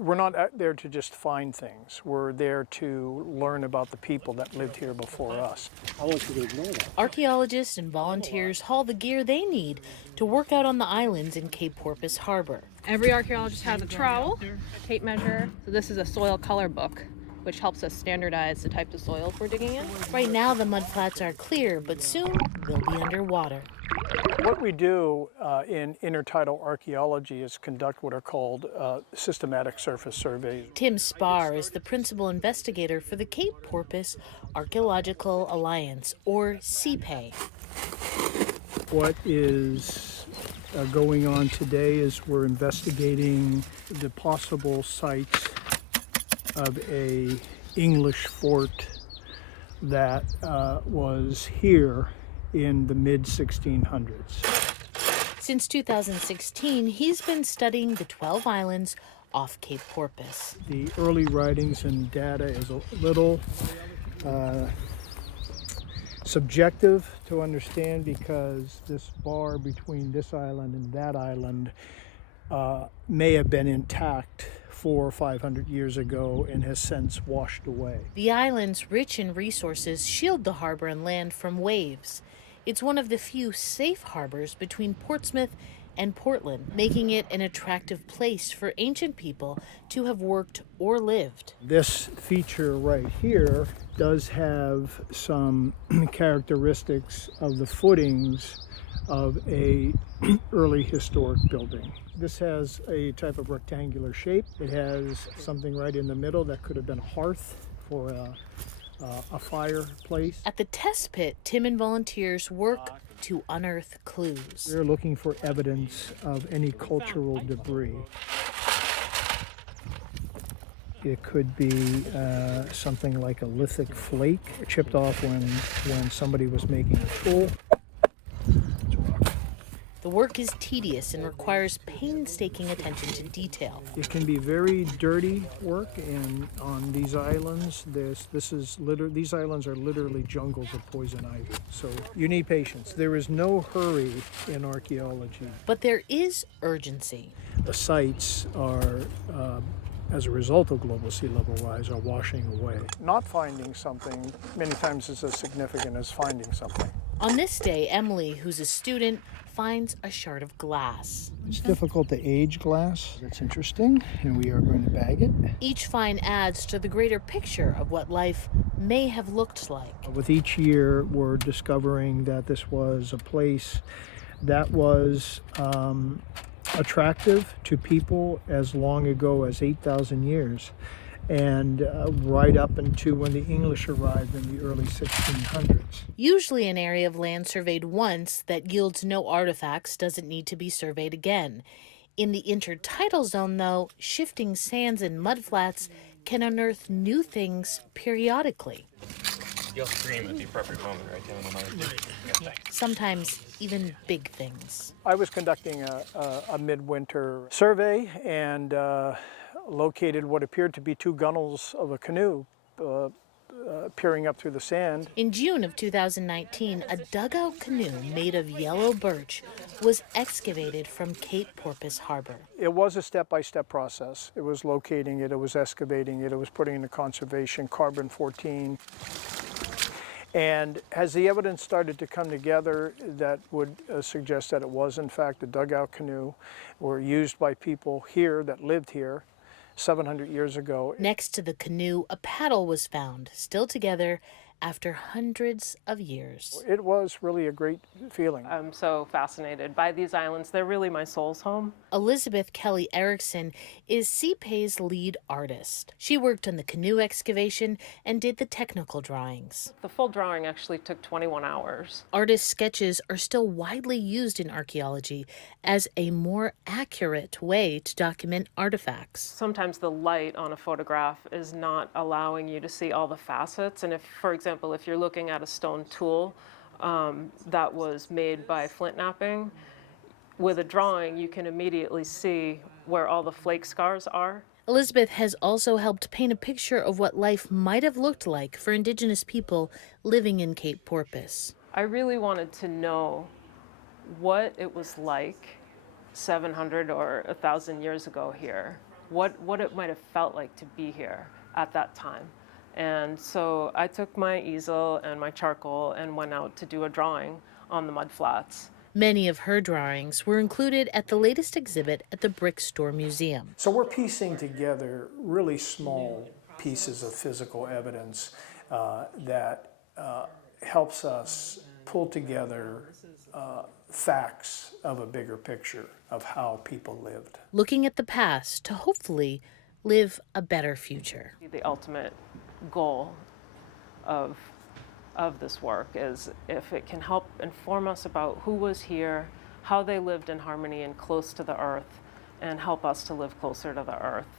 We're not out there to just find things. We're there to learn about the people that lived here before us. I want you to ignore that. Archaeologists and volunteers haul the gear they need to work out on the islands in Cape Porpoise Harbor. Every archaeologist has a trowel, a tape measure. So this is a soil color book, which helps us standardize the types of soils we're digging in. Right now, the mudflats are clear, but soon they'll be underwater. What we do in intertidal archaeology is conduct what are called systematic surface surveys. Tim Spar is the principal investigator for the Cape Porpoise Archaeological Alliance, or CPA. What is going on today is we're investigating the possible sites of a English fort that was here in the mid-1600s. Since 2016, he's been studying the 12 islands off Cape Porpoise. The early writings and data is a little subjective to understand because this bar between this island and that island may have been intact 400 or 500 years ago and has since washed away. The islands, rich in resources, shield the harbor and land from waves. It's one of the few safe harbors between Portsmouth and Portland, making it an attractive place for ancient people to have worked or lived. This feature right here does have some characteristics of the footings of a early historic building. This has a type of rectangular shape. It has something right in the middle that could have been a hearth for a fireplace. At the test pit, Tim and volunteers work to unearth clues. We're looking for evidence of any cultural debris. It could be something like a lithic flake chipped off when somebody was making a tool. The work is tedious and requires painstaking attention to detail. It can be very dirty work, and on these islands, these islands are literally jungles of poison ivy. So you need patience. There is no hurry in archaeology. But there is urgency. The sites are, as a result of global sea level rise, are washing away. Not finding something many times is as significant as finding something. On this day, Emily, who's a student, finds a shard of glass. It's difficult to age glass. It's interesting, and we are going to bag it. Each find adds to the greater picture of what life may have looked like. With each year, we're discovering that this was a place that was attractive to people as long ago as 8,000 years. And right up into when the English arrived in the early 1600s. Usually an area of land surveyed once that yields no artifacts doesn't need to be surveyed again. In the intertidal zone, though, shifting sands and mudflats can unearth new things periodically. You'll scream at the appropriate moment, right? Sometimes even big things. I was conducting a midwinter survey and located what appeared to be two gunnels of a canoe peering up through the sand. In June of 2019, a dugout canoe made of yellow birch was excavated from Cape Porpoise Harbor. It was a step-by-step process. It was locating it, it was excavating it, it was putting it into conservation, carbon-14. And as the evidence started to come together, that would suggest that it was in fact a dugout canoe, were used by people here that lived here 700 years ago. Next to the canoe, a paddle was found, still together after hundreds of years. It was really a great feeling. I'm so fascinated by these islands. They're really my soul's home. Elizabeth Kelly Erickson is CPA's lead artist. She worked on the canoe excavation and did the technical drawings. The full drawing actually took 21 hours. Artist sketches are still widely used in archaeology as a more accurate way to document artifacts. Sometimes the light on a photograph is not allowing you to see all the facets. And if, for example, if you're looking at a stone tool that was made by flint knapping, with a drawing you can immediately see where all the flake scars are. Elizabeth has also helped paint a picture of what life might have looked like for Indigenous people living in Cape Porpoise. I really wanted to know what it was like 700 or 1,000 years ago here. what it might have felt like to be here at that time. And so I took my easel and my charcoal and went out to do a drawing on the mud flats. Many of her drawings were included at the latest exhibit at the Brick Store Museum. So we're piecing together really small pieces of physical evidence that helps us pull together facts of a bigger picture of how people lived. Looking at the past to hopefully live a better future. The ultimate goal of this work is if it can help inform us about who was here, how they lived in harmony and close to the earth, and help us to live closer to the earth.